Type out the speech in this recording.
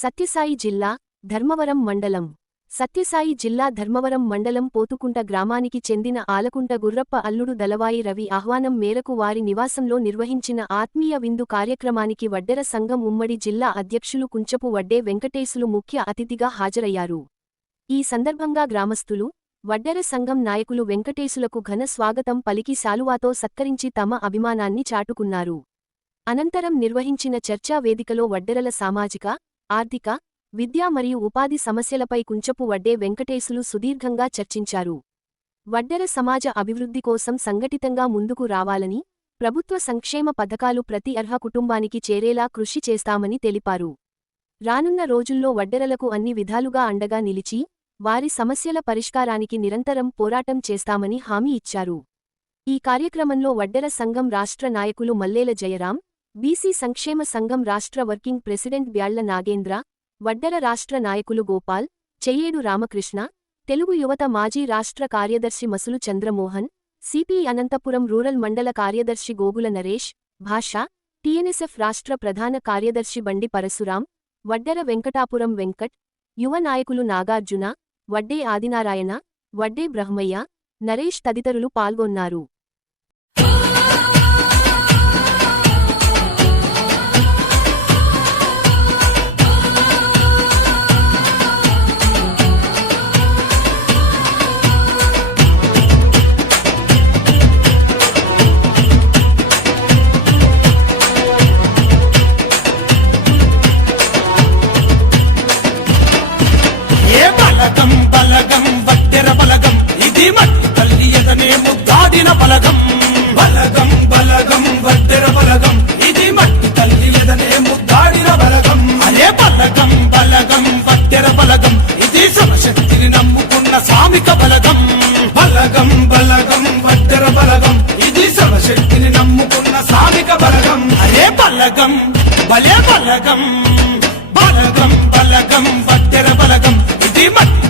సత్యసాయి జిల్లా ధర్మవరం మండలం సత్యసాయి జిల్లా ధర్మవరం మండలం పోతుకుంట గ్రామానికి చెందిన ఆలకుంట గుర్రప్ప అల్లుడు దళవాయి రవి ఆహ్వానం మేరకు వారి నివాసంలో నిర్వహించిన ఆత్మీయ విందు కార్యక్రమానికి వడ్డెర సంఘం ఉమ్మడి జిల్లా అధ్యక్షులు కుంచపు వడ్డే వెంకటేశులు ముఖ్య అతిథిగా హాజరయ్యారు. ఈ సందర్భంగా గ్రామస్తులు, వడ్డెర సంఘం నాయకులు వెంకటేశులకు ఘన స్వాగతం పలికి శాలువాతో సత్కరించి తమ అభిమానాన్ని చాటుకున్నారు. అనంతరం నిర్వహించిన చర్చా వేదికలో వడ్డెరల సామాజిక, ఆర్థిక, విద్యా మరియు ఉపాధి సమస్యలపై కుంచపు వడ్డే వెంకటేశులు సుదీర్ఘంగా చర్చించారు. వడ్డెర సమాజ అభివృద్ధి కోసం సంఘటితంగా ముందుకు రావాలని, ప్రభుత్వ సంక్షేమ పథకాలు ప్రతి అర్హ కుటుంబానికి చేరేలా కృషి చేస్తామని తెలిపారు. రానున్న రోజుల్లో వడ్డెరలకు అన్ని విధాలుగా అండగా నిలిచి, వారి సమస్యల పరిష్కారానికి నిరంతరం పోరాటం చేస్తామని హామీ ఇచ్చారు. ఈ కార్యక్రమంలో వడ్డెర సంఘం రాష్ట్ర నాయకులు మల్లేల జయరాం, బీసీ సంక్షేమ సంఘం రాష్ట్ర వర్కింగ్ ప్రెసిడెంట్ బ్యాళ్ల నాగేంద్ర, వడ్డెర రాష్ట్ర నాయకులు గోపాల్, చెయ్యేడు రామకృష్ణ, తెలుగు యువత మాజీ రాష్ట్ర కార్యదర్శి మసులు చంద్రమోహన్, సిపిఐ అనంతపురం రూరల్ మండల కార్యదర్శి గోగుల నరేష్, భాష, టీఎన్ఎస్ఎఫ్ రాష్ట్ర ప్రధాన కార్యదర్శి బండి పరశురాం, వడ్డెర వెంకటాపురం వెంకట్, యువ నాయకులు నాగార్జున, వడ్డే ఆదినారాయణ, వడ్డే బ్రహ్మయ్య, నరేష్ తదితరులు పాల్గొన్నారు. బలగం వడ్డెర బలగం ఇది మట్టి తల్లి ఎదనే ముద్దాడిన బలగం. బలగం బలగం వడ్డెర బలగం ఇది మట్టి తల్లి ఎదనే ముద్దాడిన బలగం. అదే బలగం బలగం వడ్డెర బలగం ఇది శివశక్తిని నమ్ముకున్న సామిక బలగం. బలగం బలగం వడ్డెర బలగం ఇది శివశక్తిని నమ్ముకున్న సామిక బలగం. అదే బలగం బలే బలగం. బలగం బలగం వడ్డెర బలగం ఇది మట్టి